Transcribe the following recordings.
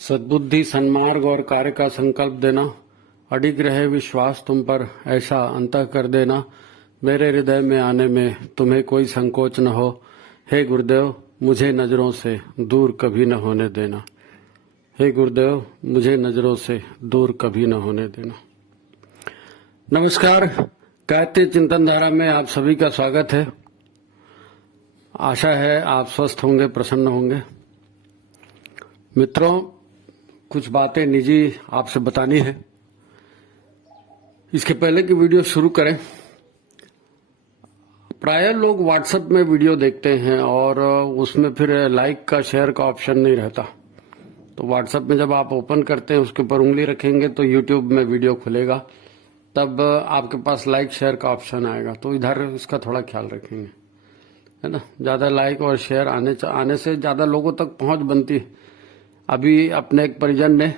सद्बुद्धि, सन्मार्ग और कार्य का संकल्प देना, अडिग रहे विश्वास तुम पर, ऐसा अंतः कर देना, मेरे हृदय में आने में तुम्हें कोई संकोच न हो। हे गुरुदेव, मुझे नजरों से दूर कभी न होने देना। हे गुरुदेव, मुझे नजरों से दूर कभी न होने देना। नमस्कार, गायत्री चिंतन धारा में आप सभी का स्वागत है। आशा है आप स्वस्थ होंगे, प्रसन्न होंगे। मित्रों, कुछ बातें निजी आपसे बतानी है। इसके पहले कि वीडियो शुरू करें, प्राय लोग व्हाट्सएप में वीडियो देखते हैं और उसमें फिर लाइक का, शेयर का ऑप्शन नहीं रहता। तो व्हाट्सएप में जब आप ओपन करते हैं, उसके ऊपर उंगली रखेंगे तो यूट्यूब में वीडियो खुलेगा, तब आपके पास लाइक शेयर का ऑप्शन आएगा। तो इधर इसका थोड़ा ख्याल रखेंगे, है ना। ज्यादा लाइक और शेयर आने से ज्यादा लोगों तक पहुंच बनती है। अभी अपने एक परिजन ने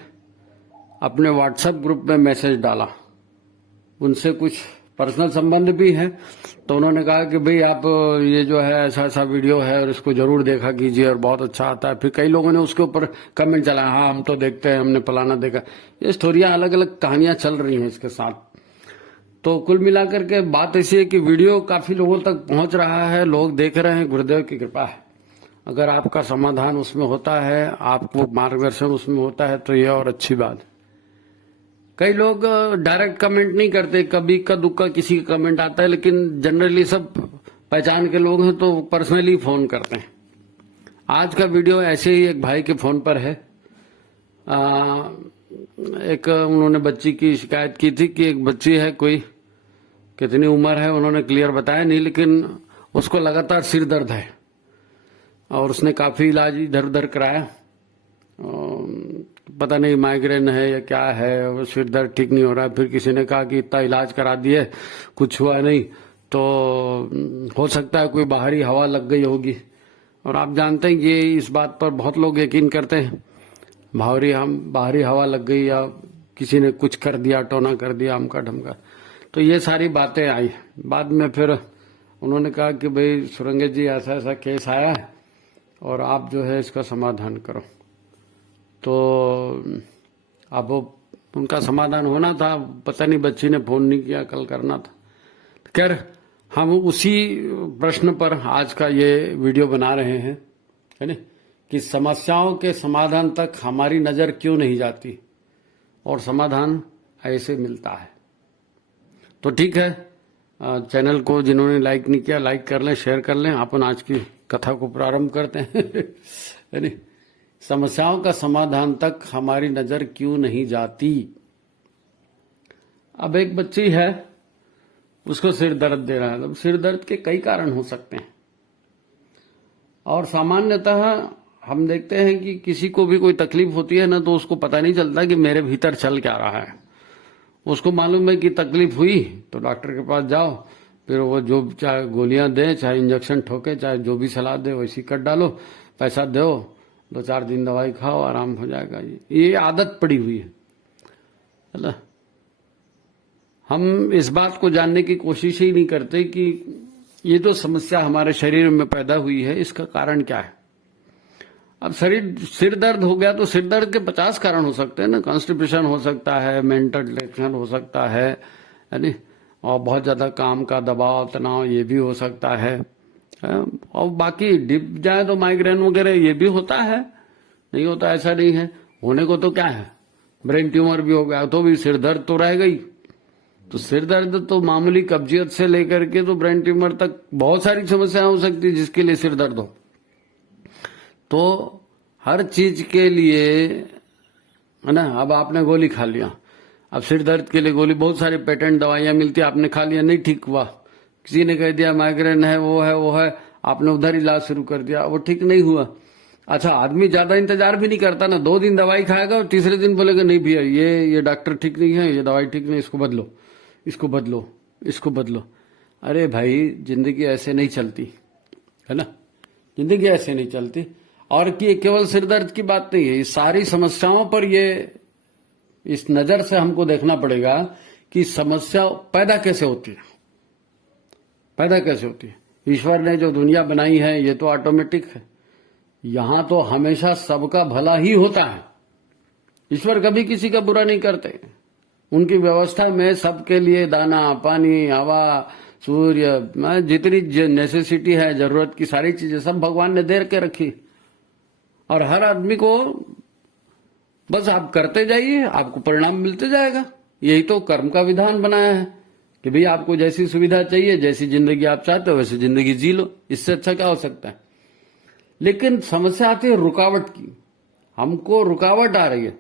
अपने व्हाट्सएप ग्रुप में मैसेज डाला, उनसे कुछ पर्सनल संबंध भी है, तो उन्होंने कहा कि भाई आप ये जो है ऐसा ऐसा वीडियो है और इसको जरूर देखा कीजिए और बहुत अच्छा आता है। फिर कई लोगों ने उसके ऊपर कमेंट चलाया, हाँ हम तो देखते हैं, हमने फलाना देखा। ये स्टोरियां, अलग अलग कहानियां चल रही हैं इसके साथ। तो कुल मिलाकर के बात ऐसी है कि वीडियो काफी लोगों तक पहुंच रहा है, लोग देख रहे हैं, गुरुदेव की कृपा है। अगर आपका समाधान उसमें होता है, आपको मार्गदर्शन उसमें होता है, तो ये और अच्छी बात है। कई लोग डायरेक्ट कमेंट नहीं करते, कभी का दुक्का किसी का कमेंट आता है, लेकिन जनरली सब पहचान के लोग हैं तो पर्सनली फोन करते हैं। आज का वीडियो ऐसे ही एक भाई के फोन पर है। एक उन्होंने बच्ची की शिकायत की थी कि एक बच्ची है, कोई कितनी उम्र है उन्होंने क्लियर बताया नहीं, लेकिन उसको लगातार सिर दर्द है और उसने काफी इलाज इधर उधर कराया। पता नहीं माइग्रेन है या क्या है, वो सिर दर्द ठीक नहीं हो रहा है। फिर किसी ने कहा कि इतना इलाज करा दिए, कुछ हुआ नहीं, तो हो सकता है कोई बाहरी हवा लग गई होगी। और आप जानते हैं कि इस बात पर बहुत लोग यकीन करते हैं, बाहरी हवा लग गई या किसी ने कुछ कर दिया, टोना कर दिया, अमका ढमका। तो ये सारी बातें आई। बाद में फिर उन्होंने कहा कि भाई सुरंगे जी, ऐसा ऐसा केस आया है और आप जो है इसका समाधान करो। तो अब उनका समाधान होना था, पता नहीं बच्ची ने फोन नहीं किया, कल करना था। खैर, हम उसी प्रश्न पर आज का ये वीडियो बना रहे हैं, है ना, कि समस्याओं के समाधान तक हमारी नजर क्यों नहीं जाती और समाधान ऐसे मिलता है। तो ठीक है, चैनल को जिन्होंने लाइक नहीं किया, लाइक कर लें, शेयर कर लें। अपन आज की कथा को प्रारंभ करते हैं। है नहीं, समस्याओं का समाधान तक हमारी नजर क्यों नहीं जाती। अब एक बच्ची है, उसको सिर दर्द दे रहा है। अब सिर दर्द के कई कारण हो सकते हैं और सामान्यतः हम देखते हैं कि किसी को भी कोई तकलीफ होती है ना, तो उसको पता नहीं चलता कि मेरे भीतर चल क्या रहा है। उसको मालूम है कि तकलीफ हुई तो डॉक्टर के पास जाओ, फिर वो जो चाहे गोलियां दे, चाहे इंजेक्शन ठोके, चाहे जो भी सलाह दे वैसी कर डालो, पैसा दो, 2-4 दिन दवाई खाओ, आराम हो जाएगा। ये आदत पड़ी हुई है ना। हम इस बात को जानने की कोशिश ही नहीं करते कि ये जो समस्या हमारे शरीर में पैदा हुई है, इसका कारण क्या है। अब सिर दर्द हो गया तो सिर दर्द के 50 कारण हो सकते हैं ना। कॉन्स्टिपेशन हो सकता है, मेंटल टेंशन हो सकता है नहीं, और बहुत ज्यादा काम का दबाव, तनाव, ये भी हो सकता है। और बाकी डिप जाए तो माइग्रेन वगैरह ये भी होता है, नहीं होता ऐसा नहीं है। होने को तो क्या है, ब्रेन ट्यूमर भी हो गया तो भी सिर दर्द तो रह गई। तो सिर दर्द तो मामूली कब्जियत से लेकर के तो ब्रेन ट्यूमर तक बहुत सारी समस्याएं हो सकती है जिसके लिए सिर दर्द हो। तो हर चीज के लिए, है ना। अब आपने गोली खा लिया, अब सिर दर्द के लिए गोली, बहुत सारी पेटेंट दवाइयां मिलती है, आपने खा लिया, नहीं ठीक हुआ, किसी ने कह दिया माइग्रेन है, वो है, आपने उधर इलाज शुरू कर दिया, वो ठीक नहीं हुआ। अच्छा, आदमी ज्यादा इंतजार भी नहीं करता ना, 2 दिन दवाई खाएगा और तीसरे दिन बोलेगा नहीं भैया ये डॉक्टर ठीक नहीं है, ये दवाई ठीक नहीं, इसको बदलो, इसको बदलो, इसको बदलो। अरे भाई, जिंदगी ऐसे नहीं चलती, है ना। जिंदगी ऐसे नहीं चलती। और कि केवल सिर दर्द की बात नहीं है, सारी समस्याओं पर ये इस नजर से हमको देखना पड़ेगा कि समस्या पैदा कैसे होती है, पैदा कैसे होती है। ईश्वर ने जो दुनिया बनाई है ये तो ऑटोमेटिक है, यहां तो हमेशा सबका भला ही होता है, ईश्वर कभी किसी का बुरा नहीं करते। उनकी व्यवस्था में सबके लिए दाना, पानी, हवा, सूर्य, जितनी नेसेसिटी है, जरूरत की सारी चीजें सब भगवान ने दे के रखी। और हर आदमी को बस आप करते जाइए, आपको परिणाम मिलते जाएगा। यही तो कर्म का विधान बनाया है कि भाई आपको जैसी सुविधा चाहिए, जैसी जिंदगी आप चाहते हो वैसी जिंदगी जी लो। इससे अच्छा क्या हो सकता है। लेकिन समस्या आती है रुकावट की। हमको रुकावट आ रही है,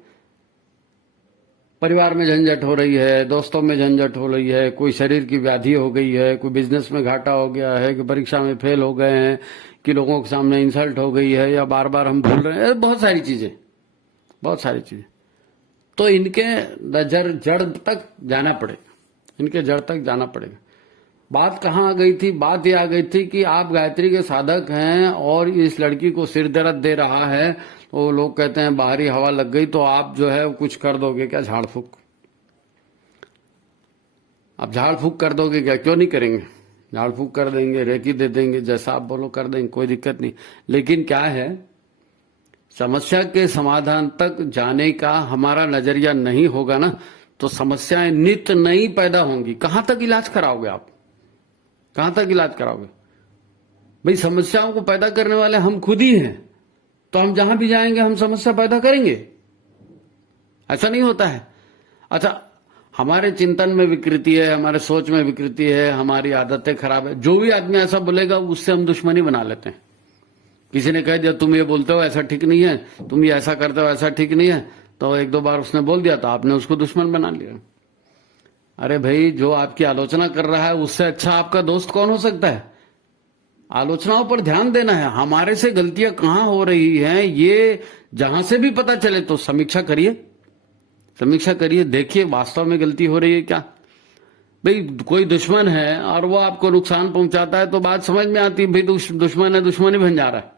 परिवार में झंझट हो रही है, दोस्तों में झंझट हो रही है, कोई शरीर की व्याधि हो गई है, कोई बिजनेस में घाटा हो गया है, कि परीक्षा में फेल हो गए हैं, कि लोगों के सामने इंसल्ट हो गई है, या बार बार हम भूल रहे हैं, बहुत सारी चीजें। तो इनके जड़ तक जाना पड़ेगा, इनके जड़ तक जाना पड़ेगा। बात कहाँ आ गई थी? बात ये आ गई थी कि आप गायत्री के साधक हैं और इस लड़की को सिर दर्द दे रहा है, तो लोग कहते हैं बाहरी हवा लग गई, तो आप जो है कुछ कर दोगे क्या? झाड़ फूक। आप झाड़ फूक कर दोगे क्या? क्यों नहीं करेंगे? झाड़ फूक कर देंगे, रेकी दे देंगे, जैसा आप बोलो कर देंगे, कोई दिक्कत नहीं। लेकिन क्या है, समस्या के समाधान तक जाने का हमारा नजरिया नहीं होगा ना, तो समस्याएं नित नई पैदा होंगी। कहां तक इलाज कराओगे आप? कहां तक इलाज कराओगे? भाई समस्याओं को पैदा करने वाले हम खुद ही हैं, तो हम जहां भी जाएंगे हम समस्या पैदा करेंगे। ऐसा नहीं होता है। अच्छा, हमारे चिंतन में विकृति है, हमारे सोच में विकृति है, हमारी आदतें खराब है, जो भी आदमी ऐसा बोलेगा उससे हम दुश्मनी बना लेते हैं। किसी ने कह दिया तुम ये बोलते हो ऐसा ठीक नहीं है, तुम ये ऐसा करते हो ऐसा ठीक नहीं है, तो एक दो बार उसने बोल दिया तो आपने उसको दुश्मन बना लिया। अरे भाई, जो आपकी आलोचना कर रहा है उससे अच्छा आपका दोस्त कौन हो सकता है? आलोचनाओं पर ध्यान देना है। हमारे से गलतियां कहां हो रही हैं ये जहां से भी पता चले तो समीक्षा करिए, समीक्षा करिए, देखिए वास्तव में गलती हो रही है क्या। भाई कोई दुश्मन है और वो आपको नुकसान पहुंचाता है तो बात समझ में आती है, भाई दुश्मन है, दुश्मन ही बन जा रहा है।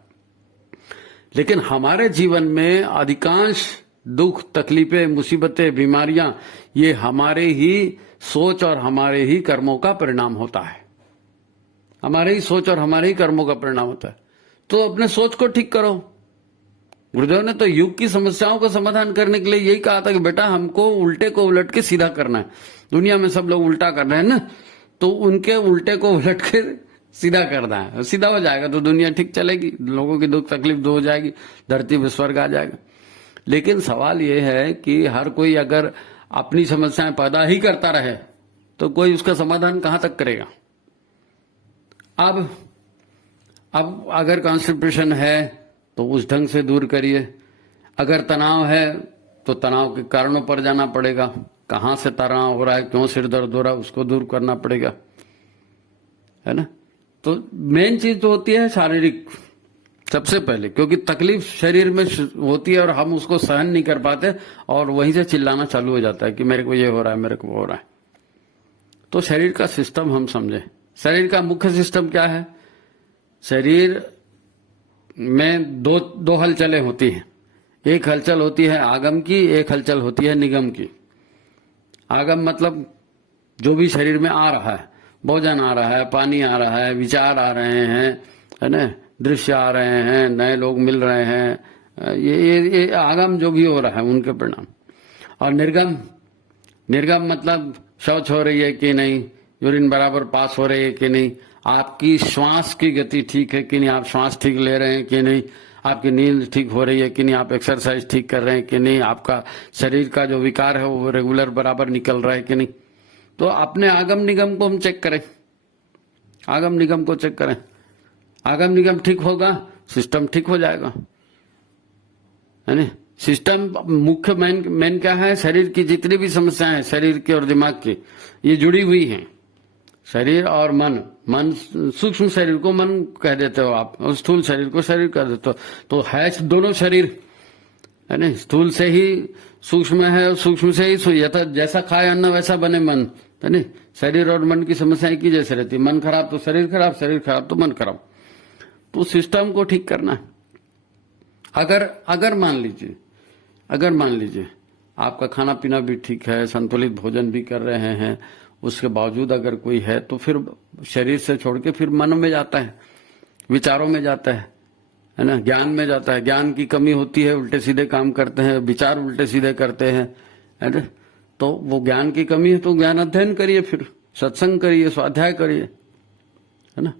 लेकिन हमारे जीवन में अधिकांश दुख, तकलीफें, मुसीबतें, बीमारियां ये हमारे ही सोच और हमारे ही कर्मों का परिणाम होता है। हमारे ही सोच और हमारे ही कर्मों का परिणाम होता है। तो अपने सोच को ठीक करो। गुरुदेव ने तो युग की समस्याओं का समाधान करने के लिए यही कहा था कि बेटा हमको उल्टे को उलट के सीधा करना है। दुनिया में सब लोग उल्टा कर रहे हैं ना, तो उनके उल्टे को उलट के सीधा करना है। सीधा हो जाएगा तो दुनिया ठीक चलेगी, लोगों की दुख तकलीफ दूर हो जाएगी, धरती पे स्वर्ग आ जाएगा। लेकिन सवाल यह है कि हर कोई अगर अपनी समस्याएं पैदा ही करता रहे तो कोई उसका समाधान कहां तक करेगा। अब अगर कॉन्स्टिपेशन है तो उस ढंग से दूर करिए। अगर तनाव है तो तनाव के कारणों पर जाना पड़ेगा, कहां से तनाव हो रहा है, क्यों सिर दर्द हो रहा है, उसको दूर करना पड़ेगा, है ना। तो मेन चीज तो होती है शारीरिक सबसे पहले, क्योंकि तकलीफ शरीर में होती है और हम उसको सहन नहीं कर पाते और वहीं से चिल्लाना चालू हो जाता है कि मेरे को ये हो रहा है, मेरे को वो हो रहा है। तो शरीर का सिस्टम हम समझे। शरीर का मुख्य सिस्टम क्या है? शरीर में दो हलचलें होती हैं। एक हलचल होती है आगम की, एक हलचल होती है निगम की। आगम मतलब जो भी शरीर में आ रहा है, भोजन आ रहा है, पानी आ रहा है, विचार आ रहे हैं, है ना, दृश्य आ रहे हैं, नए लोग मिल रहे हैं, ये आगम जो भी हो रहा है उनके परिणाम। और निर्गम मतलब शौच हो रही है कि नहीं, यूरिन बराबर पास हो रही है कि नहीं, आपकी श्वास की गति ठीक है कि नहीं, आप श्वास ठीक ले रहे हैं कि नहीं, आपकी नींद ठीक हो रही है कि नहीं, आप एक्सरसाइज ठीक कर रहे हैं कि नहीं, आपका शरीर का जो विकार है वो रेगुलर बराबर निकल रहा है कि नहीं। तो अपने आगम निगम को हम चेक करें, आगम निगम को चेक करें। आगम निगम ठीक होगा, सिस्टम ठीक हो जाएगा, है ना। सिस्टम मुख्य मेन क्या है? शरीर की जितनी भी समस्याएं हैं, शरीर की और दिमाग की, ये जुड़ी हुई हैं। शरीर और मन सूक्ष्म शरीर को मन कह देते हो आप, और स्थूल शरीर को शरीर कह देते हो। तो है दोनों शरीर, है ना। स्थूल से ही सूक्ष्म है और सूक्ष्म से ही यथा जैसा खाए अन्न वैसा बने मन, है ना। शरीर और मन की समस्याएं की जैसे रहती, मन खराब तो शरीर खराब, शरीर खराब तो मन खराब। तो सिस्टम को ठीक करना है। अगर मान लीजिए आपका खाना पीना भी ठीक है, संतुलित भोजन भी कर रहे हैं, उसके बावजूद अगर कोई है तो फिर शरीर से छोड़ के फिर मन में जाता है, विचारों में जाता है है ना, ज्ञान में जाता है, ज्ञान की कमी होती है, उल्टे सीधे काम करते हैं, विचार उल्टे सीधे करते हैं, है ना। तो वो ज्ञान की कमी है तो ज्ञान अध्ययन करिए, फिर सत्संग करिए, स्वाध्याय करिए, है ना।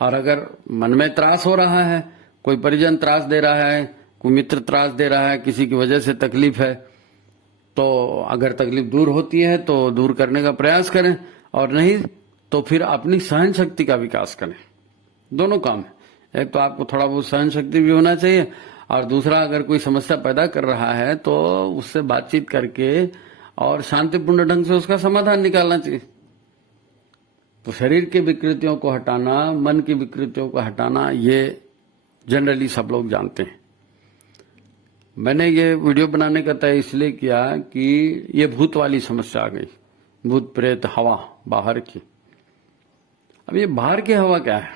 और अगर मन में त्रास हो रहा है, कोई परिजन त्रास दे रहा है, कोई मित्र त्रास दे रहा है, किसी की वजह से तकलीफ है, तो अगर तकलीफ दूर होती है तो दूर करने का प्रयास करें, और नहीं तो फिर अपनी सहन शक्ति का विकास करें। दोनों काम है, एक तो आपको थोड़ा बहुत सहन शक्ति भी होना चाहिए, और दूसरा अगर कोई समस्या पैदा कर रहा है तो उससे बातचीत करके और शांतिपूर्ण ढंग से उसका समाधान निकालना चाहिए। तो शरीर की विकृतियों को हटाना, मन की विकृतियों को हटाना, ये जनरली सब लोग जानते हैं। मैंने ये वीडियो बनाने का तय इसलिए किया कि ये भूत वाली समस्या आ गई, भूत प्रेत हवा बाहर की। अब ये बाहर की हवा क्या है,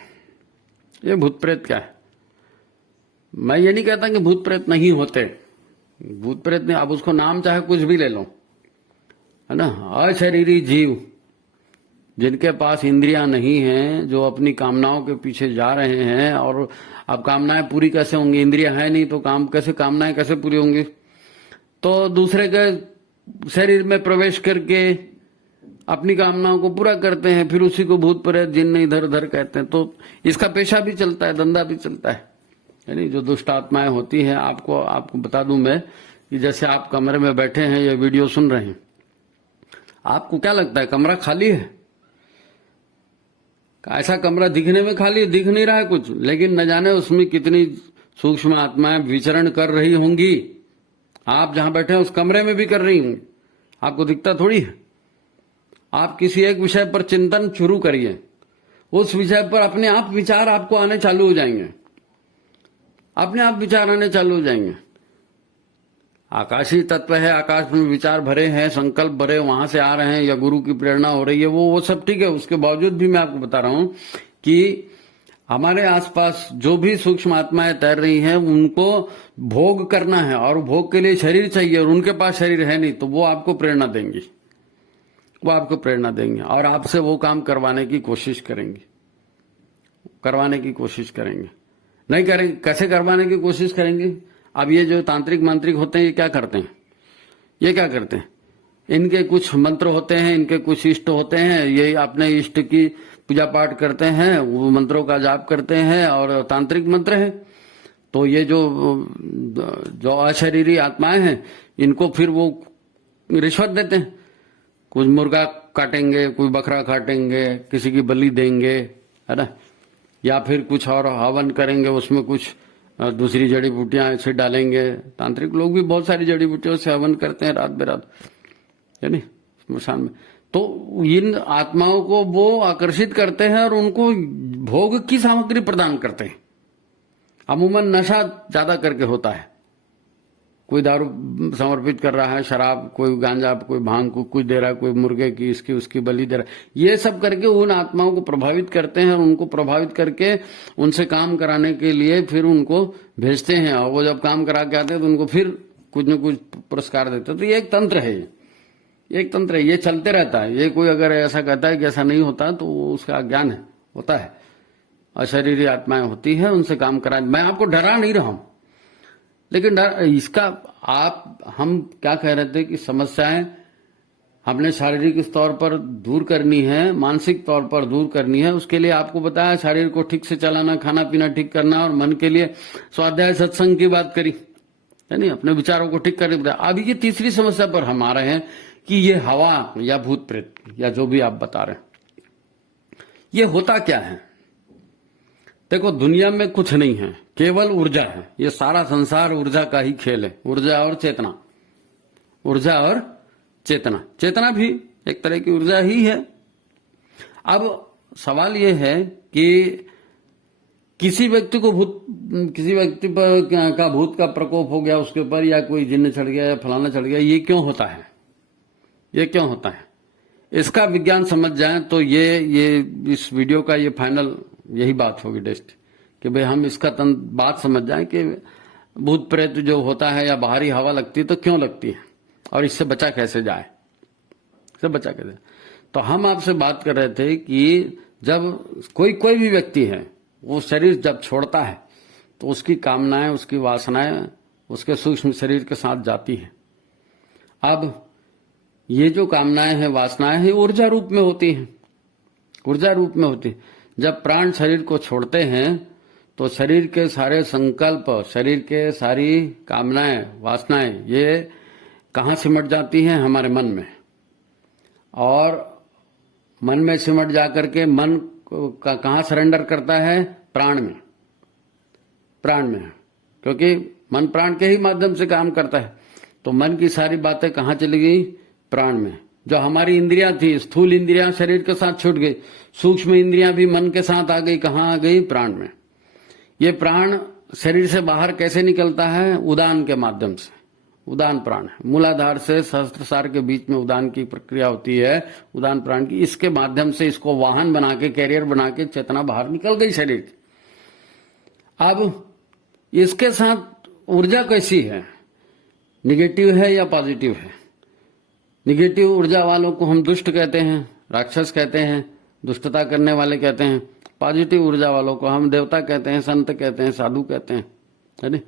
ये भूत प्रेत क्या है? मैं ये नहीं कहता कि भूत प्रेत नहीं होते, भूत प्रेत नहीं, अब उसको नाम चाहे कुछ भी ले लो, है ना। अशरीरी जीव जिनके पास इंद्रियां नहीं हैं, जो अपनी कामनाओं के पीछे जा रहे हैं, और अब कामनाएं पूरी कैसे होंगी, इंद्रियां है नहीं तो कामनाएं कैसे पूरी होंगी? तो दूसरे के शरीर में प्रवेश करके अपनी कामनाओं को पूरा करते हैं, फिर उसी को भूत प्रेत जिन्न इधर उधर कहते हैं। तो इसका पेशा भी चलता है, धंधा भी चलता है, यानी जो दुष्ट आत्माएं होती हैं। आपको बता दूं मैं कि जैसे आप कमरे में बैठे हैं, ये वीडियो सुन रहे हैं, आपको क्या लगता है कमरा खाली है? ऐसा कमरा दिखने में खाली दिख नहीं रहा है कुछ, लेकिन न जाने उसमें कितनी सूक्ष्म आत्माएं विचरण कर रही होंगी। आप जहां बैठे हैं उस कमरे में भी कर रही होंगी, आपको दिखता थोड़ी है। आप किसी एक विषय पर चिंतन शुरू करिए, उस विषय पर अपने आप विचार आपको आने चालू हो जाएंगे, अपने आप विचार आने चालू हो जाएंगे। आकाशीय तत्व है, आकाश में विचार भरे हैं, संकल्प भरे वहां से आ रहे हैं, या गुरु की प्रेरणा हो रही है, वो सब ठीक है। उसके बावजूद भी मैं आपको बता रहा हूं कि हमारे आसपास जो भी सूक्ष्म आत्माएं तैर रही हैं, उनको भोग करना है, और भोग के लिए शरीर चाहिए, और उनके पास शरीर है नहीं, तो वो आपको प्रेरणा देंगी, वो आपको प्रेरणा देंगे, और आपसे वो काम करवाने की कोशिश करेंगे, नहीं करेंगे। कैसे करवाने की कोशिश करेंगे? अब ये जो तांत्रिक मांत्रिक होते हैं, ये क्या करते हैं? इनके कुछ मंत्र होते हैं, इनके कुछ इष्ट होते हैं, ये अपने इष्ट की पूजा पाठ करते हैं, वो मंत्रों का जाप करते हैं, और तांत्रिक मंत्र है। तो ये जो अशरीरी आत्माएं हैं, इनको फिर वो रिश्वत देते हैं, कुछ मुर्गा काटेंगे, कोई बकरा काटेंगे, किसी की बलि देंगे, है ना, या फिर कुछ और हवन करेंगे, उसमें कुछ दूसरी जड़ी बूटियां ऐसे डालेंगे। तांत्रिक लोग भी बहुत सारी जड़ी बूटियों से हवन करते हैं रात बेरात, है नहीं, स्मशान में। तो इन आत्माओं को वो आकर्षित करते हैं और उनको भोग की सामग्री प्रदान करते हैं। अमूमन नशा ज्यादा करके होता है, कोई दारू समर्पित कर रहा है, शराब, कोई गांजा, कोई भांग को कुछ दे रहा है, कोई मुर्गे की इसकी उसकी बलि दे रहा है। ये सब करके उन आत्माओं को प्रभावित करते हैं, और उनको प्रभावित करके उनसे काम कराने के लिए फिर उनको भेजते हैं, और वो जब काम करा के आते हैं तो उनको फिर कुछ न कुछ पुरस्कार देते हैं। तो ये एक तंत्र है, ये चलते रहता है। ये कोई अगर ऐसा कहता है कि ऐसा नहीं होता तो उसका अज्ञान है, होता है। अशरीरी आत्माएं होती है, उनसे काम करा। मैं आपको डरा नहीं रहा हूं, लेकिन इसका हम क्या कह रहे थे कि समस्याएं हमने शारीरिक स्तर पर दूर करनी है, मानसिक तौर पर दूर करनी है। उसके लिए आपको बताया शरीर को ठीक से चलाना, खाना पीना ठीक करना, और मन के लिए स्वाध्याय सत्संग की बात करी, है नहीं, अपने विचारों को ठीक करने बताया। अभी ये तीसरी समस्या पर हम आ रहे हैं कि ये हवा या भूत प्रेत या जो भी आप बता रहे हैं, ये होता क्या है? देखो, दुनिया में कुछ नहीं है, केवल ऊर्जा है। ये सारा संसार ऊर्जा का ही खेल है, ऊर्जा और चेतना। चेतना भी एक तरह की ऊर्जा ही है। अब सवाल ये है कि किसी व्यक्ति पर का भूत का प्रकोप हो गया उसके ऊपर, या कोई जिन्न चढ़ गया या फलाना चढ़ गया, ये क्यों होता है? इसका विज्ञान समझ जाए तो ये इस वीडियो का ये फाइनल यही बात होगी डेस्ट, कि भाई हम इसका बात समझ जाए कि भूत प्रेत जो होता है या बाहरी हवा लगती है तो क्यों लगती है, और इससे बचा कैसे जाए। तो हम आपसे बात कर रहे थे कि जब कोई भी व्यक्ति है, वो शरीर जब छोड़ता है तो उसकी कामनाएं, उसकी वासनाएं उसके सूक्ष्म शरीर के साथ जाती हैं। अब ये जो कामनाएं हैं, वासनाएं हैं, ऊर्जा रूप में होती हैं, ऊर्जा रूप में होती है। जब प्राण शरीर को छोड़ते हैं तो शरीर के सारे संकल्प, शरीर के सारी कामनाएं, वासनाएं, ये कहाँ सिमट जाती हैं? हमारे मन में। और मन में सिमट जाकर के मन का कहाँ सरेंडर करता है? प्राण में। प्राण में, क्योंकि मन प्राण के ही माध्यम से काम करता है। तो मन की सारी बातें कहाँ चली गई? प्राण में। जो हमारी इंद्रियां थी, स्थूल इंद्रियां शरीर के साथ छूट गई, सूक्ष्म इंद्रियां भी मन के साथ आ गई। कहाँ आ गई? प्राण में। ये प्राण शरीर से बाहर कैसे निकलता है? उदान के माध्यम से। उदान प्राण है, मूलाधार से सहस्त्रसार के बीच में उदान की प्रक्रिया होती है, उदान प्राण की। इसके माध्यम से इसको वाहन बना के, कैरियर बना के चेतना बाहर निकल गई शरीर की। अब इसके साथ ऊर्जा कैसी है? निगेटिव है या पॉजिटिव है? निगेटिव ऊर्जा वालों को हम दुष्ट कहते हैं, राक्षस कहते हैं, दुष्टता करने वाले कहते हैं। पॉजिटिव ऊर्जा वालों को हम देवता कहते हैं, संत कहते हैं, साधु कहते हैं, है ना?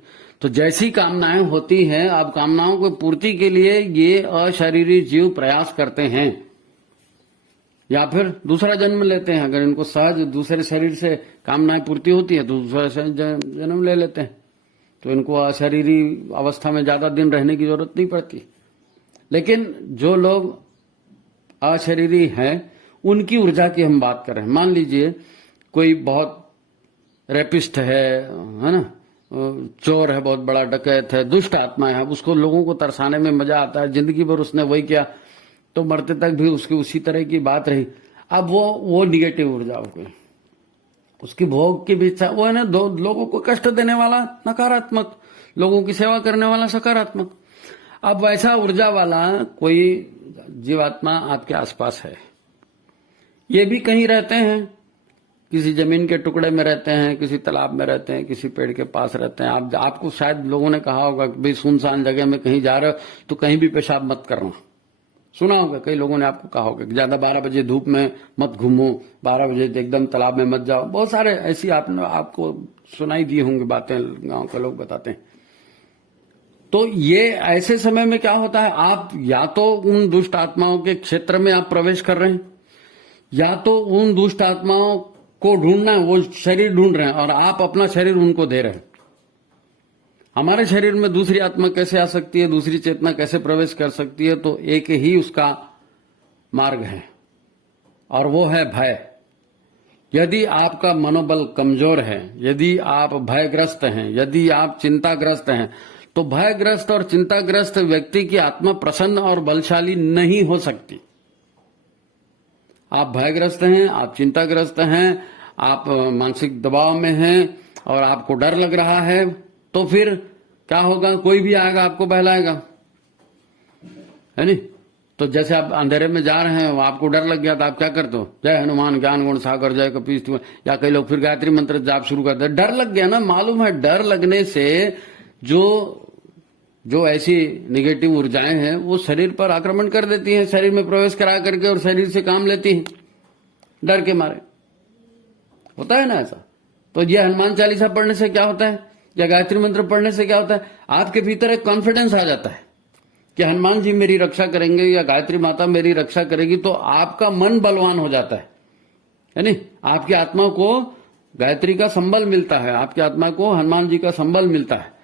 तो जैसी कामनाएं होती हैं, अब कामनाओं को पूर्ति के लिए ये अशरीरी जीव प्रयास करते हैं या फिर दूसरा जन्म लेते हैं। अगर इनको सहज दूसरे शरीर से कामनाएं पूर्ति होती है तो दूसरा जन्म ले लेते हैं, तो इनको अशरीरी अवस्था में ज्यादा दिन रहने की जरूरत नहीं पड़ती। लेकिन जो लोग अशरीरी हैं, उनकी ऊर्जा की हम बात कर रहे हैं। मान लीजिए कोई बहुत रेपिस्ट है ना, चोर है, बहुत बड़ा डकैत है, दुष्ट आत्मा है। अब उसको लोगों को तरसाने में मजा आता है, जिंदगी भर उसने वही किया, तो मरते तक भी उसकी उसी तरह की बात रही। अब वो निगेटिव ऊर्जा हो गई, उसकी भोग की भी इच्छा, वो है ना, दो लोगों को कष्ट देने वाला नकारात्मक, लोगों की सेवा करने वाला सकारात्मक। अब वैसा ऊर्जा वाला कोई जीवात्मा आपके आसपास है, ये भी कहीं रहते हैं, किसी जमीन के टुकड़े में रहते हैं, किसी तालाब में रहते हैं, किसी पेड़ के पास रहते हैं। आपको शायद लोगों ने कहा होगा कि भाई सुनसान जगह में कहीं जा रहे हो तो कहीं भी पेशाब मत करना। सुना होगा, कई लोगों ने आपको कहा होगा कि ज्यादा 12 बजे धूप में मत घूमो, 12 बजे एकदम तालाब में मत जाओ। बहुत सारे ऐसी आपको सुनाई दी होंगी बातें, गांव के लोग बताते हैं। तो ये ऐसे समय में क्या होता है, आप या तो उन दुष्ट आत्माओं के क्षेत्र में आप प्रवेश कर रहे हैं, या तो उन दुष्ट आत्माओं को ढूंढना है, वो शरीर ढूंढ रहे हैं और आप अपना शरीर उनको दे रहे हैं। हमारे शरीर में दूसरी आत्मा कैसे आ सकती है, दूसरी चेतना कैसे प्रवेश कर सकती है? तो एक ही उसका मार्ग है और वो है भय। यदि आपका मनोबल कमजोर है, यदि आप भयग्रस्त हैं, यदि आप चिंताग्रस्त हैं, तो भयग्रस्त और चिंताग्रस्त व्यक्ति की आत्मा प्रसन्न और बलशाली नहीं हो सकती। आप भयग्रस्त हैं, आप चिंताग्रस्त हैं, आप मानसिक दबाव में हैं और आपको डर लग रहा है, तो फिर क्या होगा? कोई भी आएगा आपको बहलाएगा, है नहीं? तो जैसे आप अंधेरे में जा रहे हैं, आपको डर लग गया तो आप क्या करते हो? जय हनुमान ज्ञान गुण सागर जय कपीस। या कई लोग फिर गायत्री मंत्र जाप शुरू करते हैं। डर लग गया ना, मालूम है डर लगने से जो ऐसी निगेटिव ऊर्जाएं हैं वो शरीर पर आक्रमण कर देती हैं, शरीर में प्रवेश करा करके और शरीर से काम लेती हैं डर के मारे। होता है ना ऐसा? तो ये हनुमान चालीसा पढ़ने से क्या होता है, या गायत्री मंत्र पढ़ने से क्या होता है? आपके भीतर एक कॉन्फिडेंस आ जाता है कि हनुमान जी मेरी रक्षा करेंगे या गायत्री माता मेरी रक्षा करेगी। तो आपका मन बलवान हो जाता है नहीं? आपकी आत्मा को गायत्री का संबल मिलता है, आपकी आत्मा को हनुमान जी का संबल मिलता है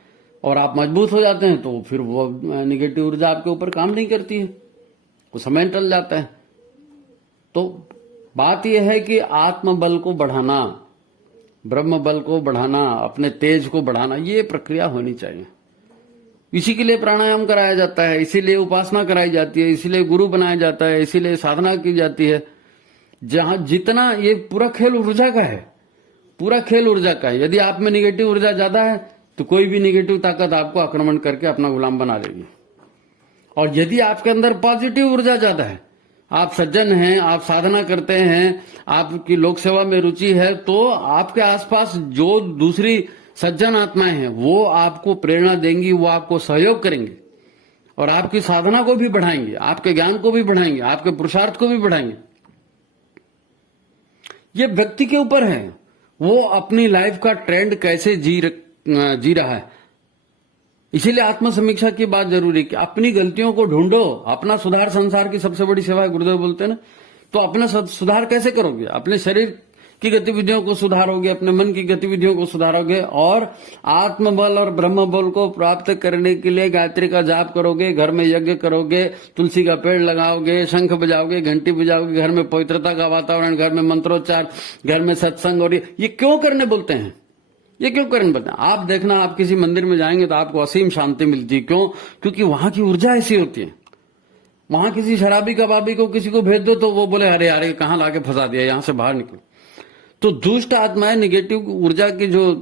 और आप मजबूत हो जाते हैं। तो फिर वो निगेटिव ऊर्जा आपके ऊपर काम नहीं करती है, वो समय टल जाता है। तो बात यह है कि आत्म बल को बढ़ाना, ब्रह्म बल को बढ़ाना, अपने तेज को बढ़ाना, ये प्रक्रिया होनी चाहिए। इसी के लिए प्राणायाम कराया जाता है, इसीलिए उपासना कराई जाती है, इसीलिए गुरु बनाया जाता है, इसीलिए साधना की जाती है। जहां जितना ये पूरा खेल ऊर्जा का है, पूरा खेल ऊर्जा का है। यदि आप में निगेटिव ऊर्जा ज्यादा है तो कोई भी निगेटिव ताकत आपको आक्रमण करके अपना गुलाम बना देगी। और यदि आपके अंदर पॉजिटिव ऊर्जा ज्यादा है, आप सज्जन हैं, आप साधना करते हैं, आपकी लोक सेवा में रुचि है, तो आपके आसपास जो दूसरी सज्जन आत्माएं हैं वो आपको प्रेरणा देंगी, वो आपको सहयोग करेंगे और आपकी साधना को भी बढ़ाएंगे, आपके ज्ञान को भी बढ़ाएंगे, आपके पुरुषार्थ को भी बढ़ाएंगे। ये व्यक्ति के ऊपर है, वो अपनी लाइफ का ट्रेंड कैसे जी रहा है। इसीलिए आत्मसमीक्षा की बात जरूरी है कि अपनी गलतियों को ढूंढो। अपना सुधार संसार की सबसे बड़ी सेवा है, गुरुदेव बोलते हैं ना। तो अपना सुधार कैसे करोगे? अपने शरीर की गतिविधियों को सुधारोगे, अपने मन की गतिविधियों को सुधारोगे, और आत्मबल और ब्रह्म बल को प्राप्त करने के लिए गायत्री का जाप करोगे, घर में यज्ञ करोगे, तुलसी का पेड़ लगाओगे, शंख बजाओगे, घंटी बजाओगे, घर में पवित्रता का वातावरण, घर में मंत्रोच्चार, घर में सत्संग। और ये क्यों करने बोलते हैं? ये क्यों करने बोलते हैं? आप देखना, आप किसी मंदिर में जाएंगे तो आपको असीम शांति मिलती है। क्यों? क्योंकि वहां की ऊर्जा ऐसी होती है। वहां किसी शराबी कबाबी को किसी को भेज दो तो वो बोले अरे यार कहां लाके फंसा दिया, यहां से बाहर निकलो। तो दुष्ट आत्माएं, निगेटिव ऊर्जा की जो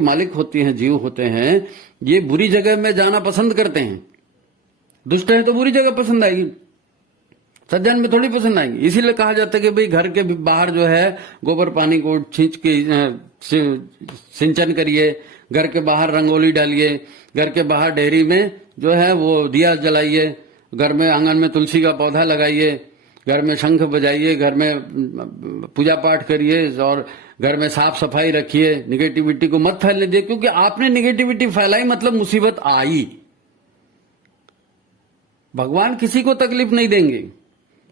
मालिक होती हैं, जीव होते हैं, ये बुरी जगह में जाना पसंद करते हैं। दुष्ट है तो बुरी जगह पसंद आएगी, सज्जन में थोड़ी पसंद आएगी। इसीलिए कहा जाता है कि भाई घर के बाहर जो है गोबर पानी को छींच के सिंचन करिए, घर के बाहर रंगोली डालिए, घर के बाहर डेहरी में जो है वो दिया जलाइए, घर में आंगन में तुलसी का पौधा लगाइए, घर में शंख बजाइए, घर में पूजा पाठ करिए, और घर में साफ सफाई रखिए। निगेटिविटी को मत फैलने दे, क्योंकि आपने निगेटिविटी फैलाई मतलब मुसीबत आई। भगवान किसी को तकलीफ नहीं देंगे,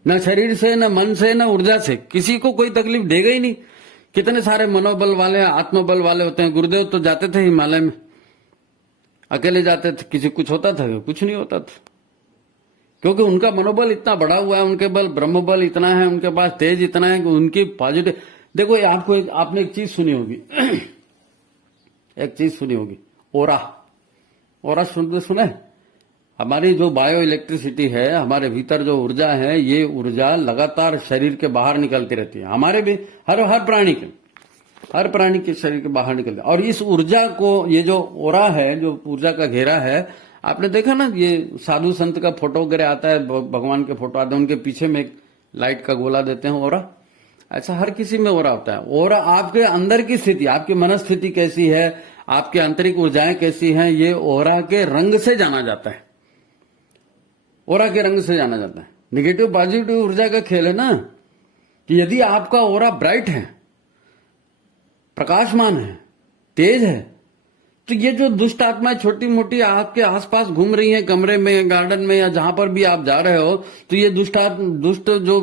न शरीर से, न मन से, न ऊर्जा से, किसी को कोई तकलीफ देगा ही नहीं। कितने सारे मनोबल वाले, आत्मबल वाले होते हैं। गुरुदेव तो जाते थे हिमालय में, अकेले जाते थे, किसी कुछ होता था? कुछ नहीं होता था, क्योंकि उनका मनोबल इतना बढ़ा हुआ है, उनके बल ब्रह्म बल इतना है, उनके पास तेज इतना है कि उनकी पॉजिटिव। देखो आपने एक चीज सुनी होगी एक चीज सुनी होगी, ओरा सुना है? हमारी जो बायो इलेक्ट्रिसिटी है, हमारे भीतर जो ऊर्जा है, ये ऊर्जा लगातार शरीर के बाहर निकलती रहती है। हमारे भी हर प्राणी के शरीर के बाहर निकलती है। और इस ऊर्जा को, ये जो ओरा है, जो ऊर्जा का घेरा है, आपने देखा ना, ये साधु संत का फोटो वगैरह आता है, भगवान के फोटो आते हैं, उनके पीछे में एक लाइट का गोला देते हैं, ओरा। ऐसा हर किसी में ओरा होता है। ओरा आपके अंदर की स्थिति, आपकी मनस्थिति कैसी है, आपकी आंतरिक ऊर्जाएं कैसी हैं, ये ओरा के रंग से जाना जाता है। ओरा के रंग से जाना जाता है। निगेटिव पॉजिटिव ऊर्जा का खेल है ना, कि यदि आपका ओरा ब्राइट है, प्रकाशमान है, तेज है, तो ये जो दुष्ट आत्माएं छोटी मोटी आपके आसपास घूम रही हैं, कमरे में, गार्डन में, या जहां पर भी आप जा रहे हो, तो ये दुष्ट जो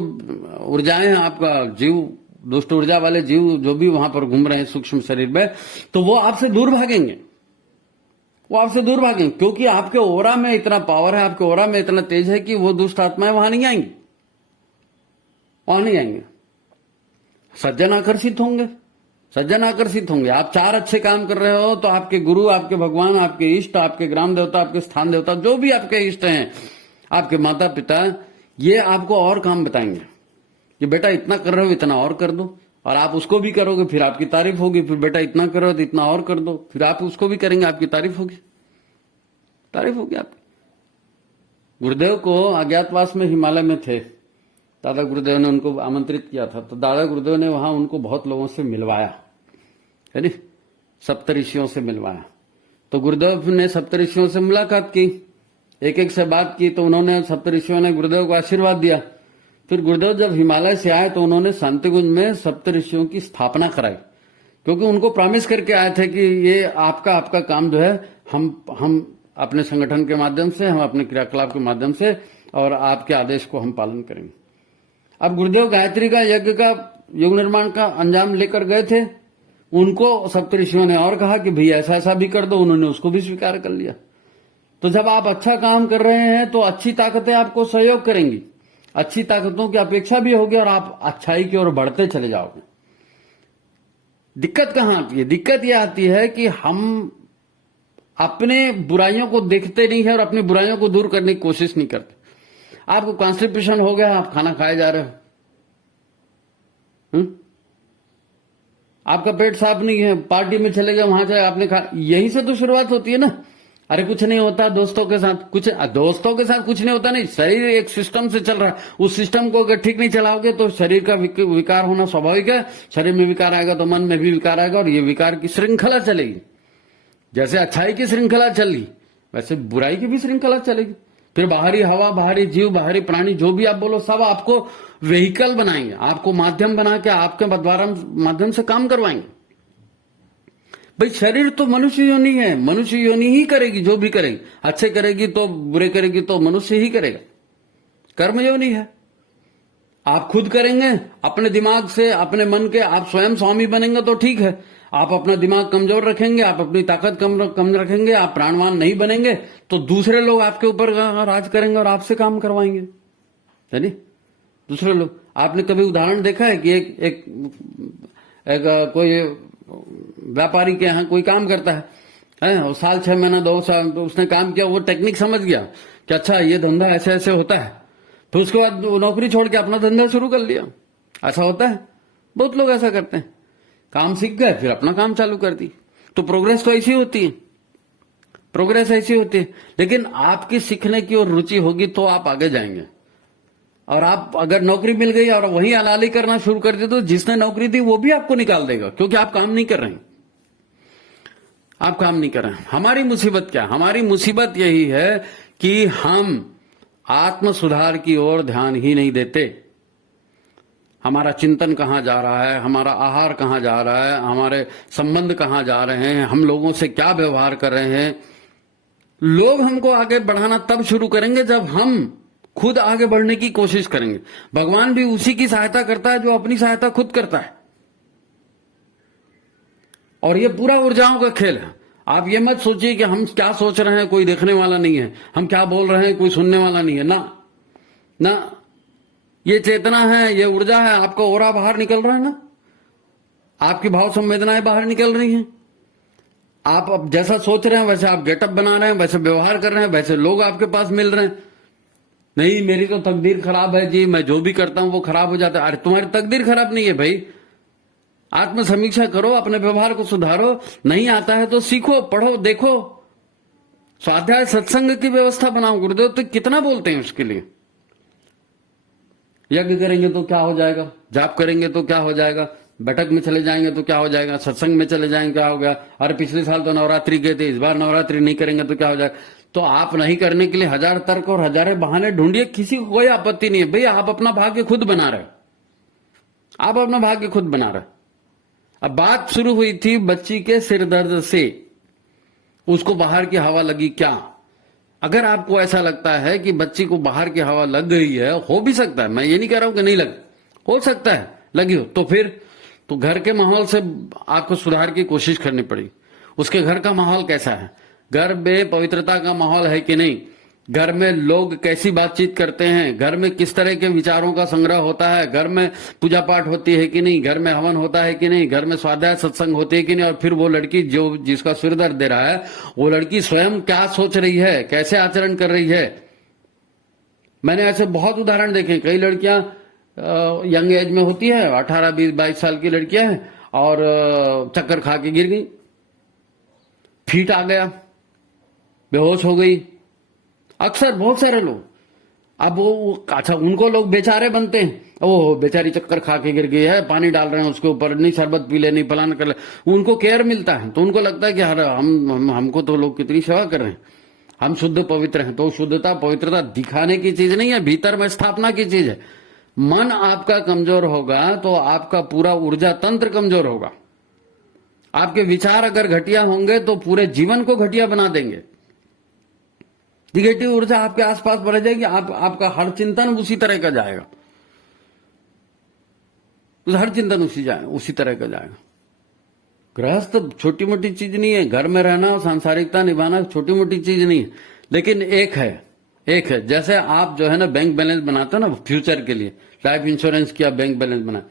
ऊर्जाएं हैं, आपका जीव, दुष्ट ऊर्जा वाले जीव जो भी वहां पर घूम रहे हैं सूक्ष्म शरीर में, तो वो आपसे दूर भागेंगे। क्योंकि आपके ओरा में इतना पावर है, आपके ओरा में इतना तेज है कि वो दुष्ट आत्माएं वहां नहीं आएंगे। सज्जन आकर्षित होंगे। आप 4 अच्छे काम कर रहे हो तो आपके गुरु, आपके भगवान, आपके इष्ट, आपके ग्राम देवता, आपके स्थान देवता, जो भी आपके इष्ट हैं, आपके माता पिता, ये आपको और काम बताएंगे कि बेटा इतना कर रहे हो, इतना और कर दो। और आप उसको भी करोगे, फिर आपकी तारीफ होगी। फिर बेटा इतना करो तो इतना और कर दो, फिर आप उसको भी करेंगे, आपकी तारीफ होगी आपकी। गुरुदेव को अज्ञातवास में हिमालय में थे, दादा गुरुदेव ने उनको आमंत्रित किया था, तो दादा गुरुदेव ने वहां उनको बहुत लोगों से मिलवाया, है नी, सप्तऋषियों से मिलवाया। तो गुरुदेव ने सप्तऋषियों से मुलाकात की, एक से बात की, तो उन्होंने, सप्तऋषियों ने गुरुदेव को आशीर्वाद दिया। फिर गुरुदेव जब हिमालय से आए तो उन्होंने शांतिकुंज में सप्तऋषियों की स्थापना कराई, क्योंकि उनको प्रॉमिस करके आए थे कि ये आपका काम जो है, हम अपने संगठन के माध्यम से, हम अपने क्रियाकलाप के माध्यम से, और आपके आदेश को हम पालन करेंगे। अब गुरुदेव गायत्री का यज्ञ का, युग निर्माण का अंजाम लेकर गए थे। उनको सप्तऋषियों ने और कहा कि भैया ऐसा भी कर दो, उन्होंने उसको भी स्वीकार कर लिया। तो जब आप अच्छा काम कर रहे हैं तो अच्छी ताकतें आपको सहयोग करेंगी, अच्छी ताकतों की अपेक्षा भी होगी, और आप अच्छाई की ओर बढ़ते चले जाओगे। दिक्कत कहां आती है? दिक्कत यह आती है कि हम अपने बुराइयों को देखते नहीं है और अपनी बुराइयों को दूर करने की कोशिश नहीं करते। आपको कॉन्स्टिपेशन हो गया, आप खाना खाए जा रहे हो, आपका पेट साफ नहीं है, पार्टी में चले गए, वहां से आपने खा, यहीं से तो शुरुआत होती है ना। अरे कुछ नहीं होता, दोस्तों के साथ कुछ नहीं होता। नहीं, शरीर एक सिस्टम से चल रहा है, उस सिस्टम को अगर ठीक नहीं चलाओगे तो शरीर का विकार होना स्वाभाविक है। शरीर में विकार आएगा तो मन में भी विकार आएगा, और ये विकार की श्रृंखला चलेगी। जैसे अच्छाई की श्रृंखला चली, वैसे बुराई की भी श्रृंखला चलेगी। फिर बाहरी हवा, बाहरी जीव, बाहरी प्राणी, जो भी आप बोलो, सब आपको व्हीकल बनाएंगे, आपको माध्यम बना के आपके माध्यम से काम करवाएंगे। भाई शरीर तो मनुष्य योनि है, मनुष्य योनि ही करेगी जो भी करेगी, अच्छे करेगी तो बुरे करेगी तो मनुष्य ही करेगा, कर्म योनि है। आप खुद करेंगे अपने दिमाग से, अपने मन के, आप स्वयं स्वामी बनेंगे तो ठीक है। आप अपना दिमाग कमजोर रखेंगे, आप अपनी ताकत कम रखेंगे, आप प्राणवान नहीं बनेंगे तो दूसरे लोग आपके ऊपर राज करेंगे और आपसे काम करवाएंगे, है नहीं? दूसरे लोग, आपने कभी उदाहरण देखा है कि एक कोई व्यापारी के यहाँ कोई काम करता है और साल 6 महीना 2 साल तो उसने काम किया, वो टेक्निक समझ गया कि अच्छा ये धंधा ऐसे ऐसे होता है, तो उसके बाद वो नौकरी छोड़ के अपना धंधा शुरू कर लिया। ऐसा होता है, बहुत लोग ऐसा करते हैं, काम सीख गए फिर अपना काम चालू कर दी। तो प्रोग्रेस तो ऐसी होती है, प्रोग्रेस ऐसी होती है। लेकिन आपकी सीखने की और रुचि होगी तो आप आगे जाएंगे। और आप अगर नौकरी मिल गई और वहीं अलाली करना शुरू कर दे तो जिसने नौकरी दी वो भी आपको निकाल देगा, क्योंकि आप काम नहीं कर रहे हैं, आप काम नहीं कर रहे हैं। हमारी मुसीबत क्या? हमारी मुसीबत यही है कि हम आत्म सुधार की ओर ध्यान ही नहीं देते। हमारा चिंतन कहां जा रहा है, हमारा आहार कहां जा रहा है, हमारे संबंध कहां जा रहे हैं, हम लोगों से क्या व्यवहार कर रहे हैं। लोग हमको आगे बढ़ाना तब शुरू करेंगे जब हम खुद आगे बढ़ने की कोशिश करेंगे। भगवान भी उसी की सहायता करता है जो अपनी सहायता खुद करता है। और ये पूरा ऊर्जाओं का खेल है। आप ये मत सोचिए कि हम क्या सोच रहे हैं कोई देखने वाला नहीं है, हम क्या बोल रहे हैं कोई सुनने वाला नहीं है, ना ना, ये चेतना है, ये ऊर्जा है। आपका ओरा बाहर निकल रहा है ना, आपकी भाव संवेदनाएं बाहर निकल रही हैं। आप अब जैसा सोच रहे हैं वैसे आप गेटअप बना रहे हैं, वैसे व्यवहार कर रहे हैं, वैसे लोग आपके पास मिल रहे हैं। नहीं मेरी तो तकदीर खराब है जी, मैं जो भी करता हूं वो खराब हो जाता है। अरे तुम्हारी तकदीर खराब नहीं है भाई, आत्म समीक्षा करो, अपने व्यवहार को सुधारो। नहीं आता है तो सीखो, पढ़ो, देखो, स्वाध्याय सत्संग की व्यवस्था बनाओ। गुरुदेव तो कितना बोलते हैं उसके लिए। यज्ञ करेंगे तो क्या हो जाएगा, जाप करेंगे तो क्या हो जाएगा, बैठक में चले जाएंगे तो क्या हो जाएगा, सत्संग में चले जाएंगे क्या हो गया, अरे पिछले साल तो नवरात्रि गए थे, इस बार नवरात्रि नहीं करेंगे तो क्या हो जाएगा। तो आप नहीं करने के लिए हजार तर्क और हजारों बहाने ढूंढिए, किसी को कोई आपत्ति नहीं है। भैया आप अपना भाग्य खुद बना रहे, आप अपना भाग्य खुद बना रहे। अब बात शुरू हुई थी बच्ची के सिर दर्द से, उसको बाहर की हवा लगी क्या? अगर आपको ऐसा लगता है कि बच्ची को बाहर की हवा लग गई है, हो भी सकता है, मैं ये नहीं कह रहा हूं कि नहीं लग, हो सकता है लगी हो, तो फिर तो घर के माहौल से आपको सुधार की कोशिश करनी पड़ेगी। उसके घर का माहौल कैसा है, घर में पवित्रता का माहौल है कि नहीं, घर में लोग कैसी बातचीत करते हैं, घर में किस तरह के विचारों का संग्रह होता है, घर में पूजा पाठ होती है कि नहीं, घर में हवन होता है कि नहीं, घर में स्वाध्याय सत्संग होती है कि नहीं। और फिर वो लड़की जो जिसका सिर दर्द दे रहा है, वो लड़की स्वयं क्या सोच रही है, कैसे आचरण कर रही है। मैंने ऐसे बहुत उदाहरण देखे। कई लड़कियां यंग एज में होती है, 18, 20, 22 साल की लड़कियां हैं, और चक्कर खा के गिर गई, फीट आ गया, बेहोश हो गई। अक्सर बहुत सारे लोग, अब वो अच्छा उनको लोग बेचारे बनते हैं, ओह बेचारी चक्कर खा के गिर गई है, पानी डाल रहे हैं उसके ऊपर, नहीं शरबत पी ले, नहीं फलान कर ले, उनको केयर मिलता है। तो उनको लगता है कि हर हमको तो लोग कितनी सेवा कर रहे हैं, हम शुद्ध पवित्र हैं। तो शुद्धता पवित्रता दिखाने की चीज नहीं है, भीतर में स्थापना की चीज है। मन आपका कमजोर होगा तो आपका पूरा ऊर्जा तंत्र कमजोर होगा। आपके विचार अगर घटिया होंगे तो पूरे जीवन को घटिया बना देंगे। निगेटिव ऊर्जा आपके आसपास बढ़ जाएगी, आपका हर चिंतन उसी तरह का जाएगा, हर चिंतन उसी तरह का जाएगा। गृहस्थ छोटी मोटी चीज नहीं है, घर में रहना और सांसारिकता निभाना छोटी मोटी चीज नहीं है। लेकिन एक है जैसे आप जो है ना बैंक बैलेंस बनाते हो ना फ्यूचर के लिए, लाइफ इंश्योरेंस किया, बैंक बैलेंस बना,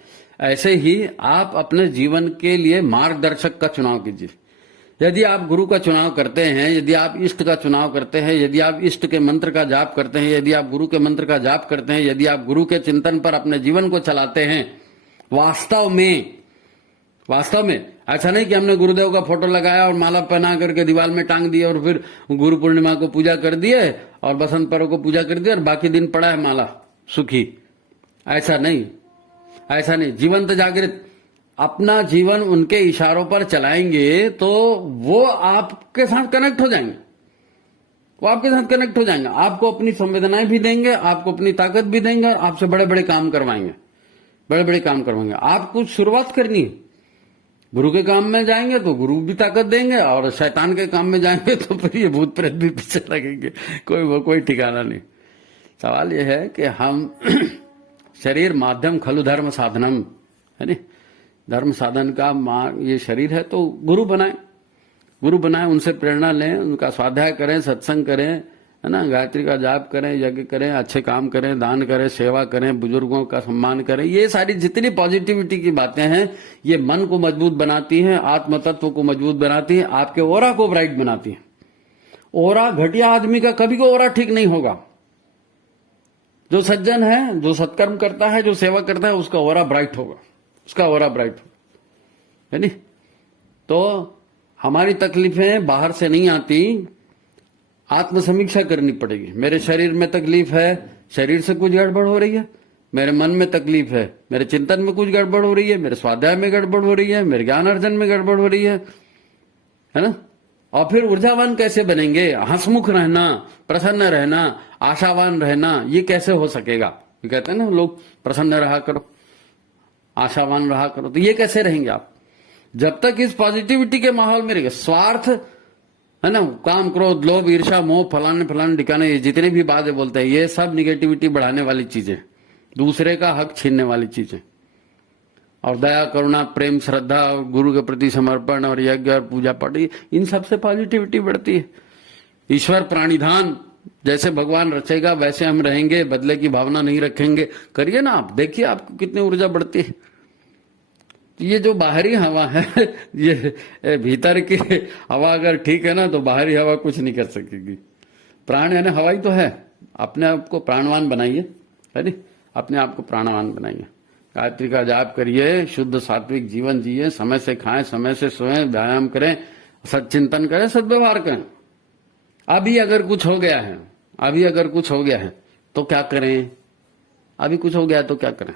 ऐसे ही आप अपने जीवन के लिए मार्गदर्शक का चुनाव कीजिए। यदि आप गुरु का चुनाव करते हैं, यदि आप इष्ट का चुनाव करते हैं, यदि आप इष्ट के मंत्र का जाप करते हैं, यदि आप गुरु के मंत्र का जाप करते हैं, यदि आप गुरु के चिंतन पर अपने जीवन को चलाते हैं, वास्तव में ऐसा नहीं कि हमने गुरुदेव का फोटो लगाया और माला पहना करके दीवार में टांग दिया और फिर गुरु पूर्णिमा को पूजा कर दिए और बसंत पर्व को पूजा कर दिया और बाकी दिन पड़ा है माला सुखी। ऐसा नहीं। जीवंत जागृत अपना जीवन उनके इशारों पर चलाएंगे तो वो आपके साथ कनेक्ट हो जाएंगे, आपको अपनी संवेदनाएं भी देंगे, आपको अपनी ताकत भी देंगे और आपसे बड़े बड़े काम करवाएंगे। आपको शुरुआत करनी है, गुरु के काम में जाएंगे तो गुरु भी ताकत देंगे, और शैतान के काम में जाएंगे तो फिर ये भूत प्रेत भी पीछे लगेंगे। कोई ठिकाना नहीं। सवाल ये है कि हम शरीर माध्यम खलु धर्म साधनम, है नी, धर्म साधन का ये शरीर है, तो गुरु बनाए, उनसे प्रेरणा लें, उनका स्वाध्याय करें, सत्संग करें, है ना, गायत्री का जाप करें, यज्ञ करें, अच्छे काम करें, दान करें, सेवा करें, बुजुर्गों का सम्मान करें। ये सारी जितनी पॉजिटिविटी की बातें हैं, ये मन को मजबूत बनाती हैं, आत्म तत्व को मजबूत बनाती हैं, आपके ओरा को ब्राइट बनाती हैं। ओरा, घटिया आदमी का कभी को ओरा ठीक नहीं होगा। जो सज्जन है, जो सत्कर्म करता है, जो सेवा करता है, उसका ओरा ब्राइट होगा, है नी। तो हमारी तकलीफें बाहर से नहीं आती, आत्म समीक्षा करनी पड़ेगी। मेरे शरीर में तकलीफ है, शरीर से कुछ गड़बड़ हो रही है। मेरे मन में तकलीफ है, मेरे चिंतन में कुछ गड़बड़ हो रही है, मेरे स्वाध्याय में गड़बड़ हो रही है, मेरे ज्ञान अर्जन में गड़बड़ हो रही है ना। और फिर ऊर्जावान कैसे बनेंगे? हंसमुख रहना, प्रसन्न रहना, आशावान रहना, ये कैसे हो सकेगा? ये कहते हैं ना लोग, प्रसन्न रहा करो, आशावान रहा करो, तो ये कैसे रहेंगे आप? जब तक इस पॉजिटिविटी के माहौल में रहेंगे। स्वार्थ, है ना, काम, क्रोध, लोभ, ईर्ष्या, मोह, फलाने ठिकाने, ये जितने भी बातें बोलते हैं, ये सब निगेटिविटी बढ़ाने वाली चीजें, दूसरे का हक छीनने वाली चीजें। और दया, करुणा, प्रेम, श्रद्धा, गुरु के प्रति समर्पण और यज्ञ और पूजा पाठ, इन सबसे पॉजिटिविटी बढ़ती है। ईश्वर प्राणिधान, जैसे भगवान रचेगा वैसे हम रहेंगे, बदले की भावना नहीं रखेंगे। करिए ना आप, देखिए आपको कितनी ऊर्जा बढ़ती है। ये जो बाहरी हवा है, ये भीतर की हवा अगर ठीक है ना, तो बाहरी हवा कुछ नहीं कर सकेगी। प्राण यानी हवा ही तो है। अपने आप को प्राणवान बनाइए, है नी, अपने आप को प्राणवान बनाइए। गायत्री का जाप करिए, शुद्ध सात्विक जीवन जिए, समय से खाएं, समय से सोएं, व्यायाम करें, सच्चिंतन करें, सद्व्यवहार करें। अभी अगर कुछ हो गया है तो क्या करें? अभी कुछ हो गया है तो क्या करें?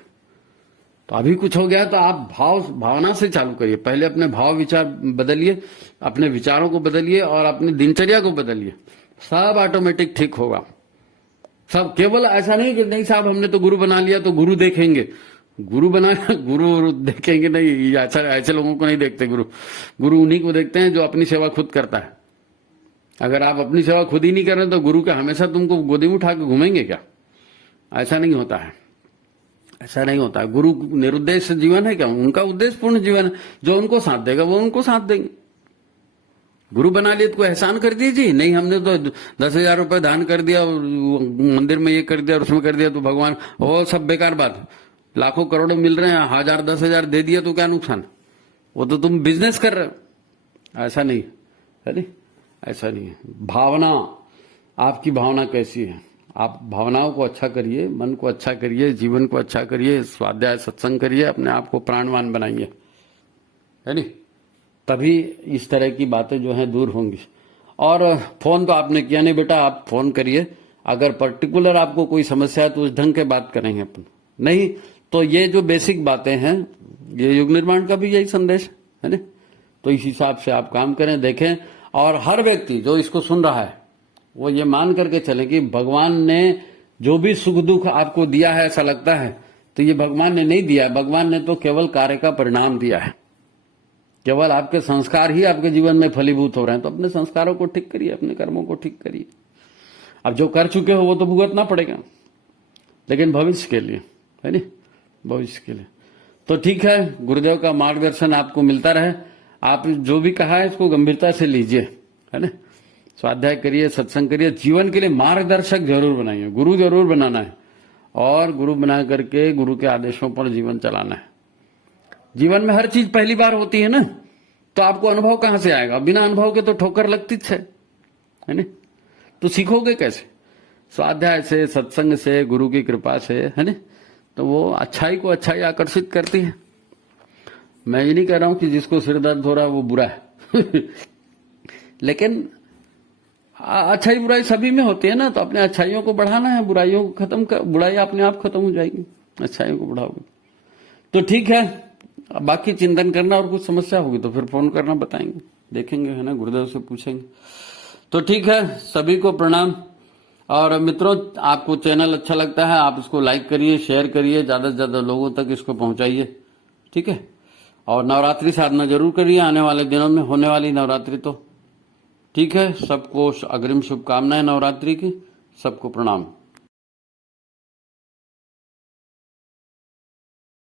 तो अभी कुछ हो गया तो आप भावना से चालू करिए। पहले अपने भाव विचार बदलिए, अपने विचारों को बदलिए और अपनी दिनचर्या को बदलिए, सब ऑटोमेटिक ठीक होगा। सब, केवल ऐसा नहीं कि नहीं साहब हमने तो गुरु बना लिया तो गुरु देखेंगे। गुरु देखेंगे नहीं, ऐसे लोगों को नहीं देखते गुरु उन्हीं को देखते हैं जो अपनी सेवा खुद करता है। अगर आप अपनी सेवा खुद ही नहीं कर रहे तो गुरु का हमेशा तुमको गोदी में उठा के घूमेंगे क्या? ऐसा नहीं होता है, ऐसा नहीं होता है। गुरु निरुद्देश्य जीवन है क्या? उनका उद्देश्य पूर्ण जीवन है। जो उनको साथ देगा वो उनको साथ देंगे। गुरु बना लिए तो कोई एहसान कर दीजिए नहीं, हमने तो 10,000 रुपए दान कर दिया, मंदिर में ये कर दिया और उसमें कर दिया तो भगवान, वो सब बेकार बात। लाखों करोड़ों मिल रहे हैं, 1,000 10,000 दे दिया तो क्या नुकसान? वो तो तुम बिजनेस कर रहे हो। ऐसा नहीं है नी? ऐसा नहीं है। भावना, आपकी भावना कैसी है? आप भावनाओं को अच्छा करिए, मन को अच्छा करिए, जीवन को अच्छा करिए, स्वाध्याय सत्संग करिए, अपने आप को प्राणवान बनाइए, है नी? तभी इस तरह की बातें जो हैं दूर होंगी। और फोन तो आपने किया नहीं बेटा, आप फोन करिए। अगर पर्टिकुलर आपको कोई समस्या है तो उस ढंग के बात करेंगे अपन, नहीं तो ये जो बेसिक बातें हैं, ये युग निर्माण का भी यही संदेश है ना। तो इस हिसाब से आप काम करें, देखें। और हर व्यक्ति जो इसको सुन रहा है वो ये मान करके चले कि भगवान ने जो भी सुख दुख आपको दिया है, ऐसा लगता है तो ये भगवान ने नहीं दिया है। भगवान ने तो केवल कार्य का परिणाम दिया है। केवल आपके संस्कार ही आपके जीवन में फलीभूत हो रहे हैं। तो अपने संस्कारों को ठीक करिए, अपने कर्मों को ठीक करिए। अब जो कर चुके हो वो तो भुगतना पड़ेगा, लेकिन भविष्य के लिए, है नी, भविष्य के लिए। तो ठीक है, गुरुदेव का मार्गदर्शन आपको मिलता रहे। आप जो भी कहा है इसको गंभीरता से लीजिए, है ना। स्वाध्याय करिए, सत्संग करिए, जीवन के लिए मार्गदर्शक जरूर बनाइए, गुरु जरूर बनाना है और गुरु बना करके गुरु के आदेशों पर जीवन चलाना है। जीवन में हर चीज पहली बार होती है ना, तो आपको अनुभव कहां से आएगा? बिना अनुभव के तो ठोकर लगती है ना। तो सीखोगे कैसे? स्वाध्याय से, सत्संग से, गुरु की कृपा से, है ना। तो वो अच्छाई को अच्छाई आकर्षित करती है। मैं ये नहीं कह रहा हूं कि जिसको सिर दर्द हो रहा है वो बुरा है लेकिन अच्छाई बुराई सभी में होती है ना। तो अपने अच्छाइयों को बढ़ाना है, बुराइयों को खत्म कर, बुराई अपने आप खत्म हो जाएगी, अच्छाइयों को बढ़ाओगे तो ठीक है। बाकी चिंतन करना और कुछ समस्या होगी तो फिर फोन करना, बताएंगे, देखेंगे, है ना, गुरुदेव से पूछेंगे। तो ठीक है, सभी को प्रणाम। और मित्रों, आपको चैनल अच्छा लगता है आप इसको लाइक करिए, शेयर करिए, ज्यादा से ज्यादा लोगों तक इसको पहुंचाइए, ठीक है। और नवरात्रि साधना जरूर करिए, आने वाले दिनों में होने वाली नवरात्रि तो ठीक है। सबको अग्रिम शुभकामनाएं नवरात्रि की, सबको प्रणाम।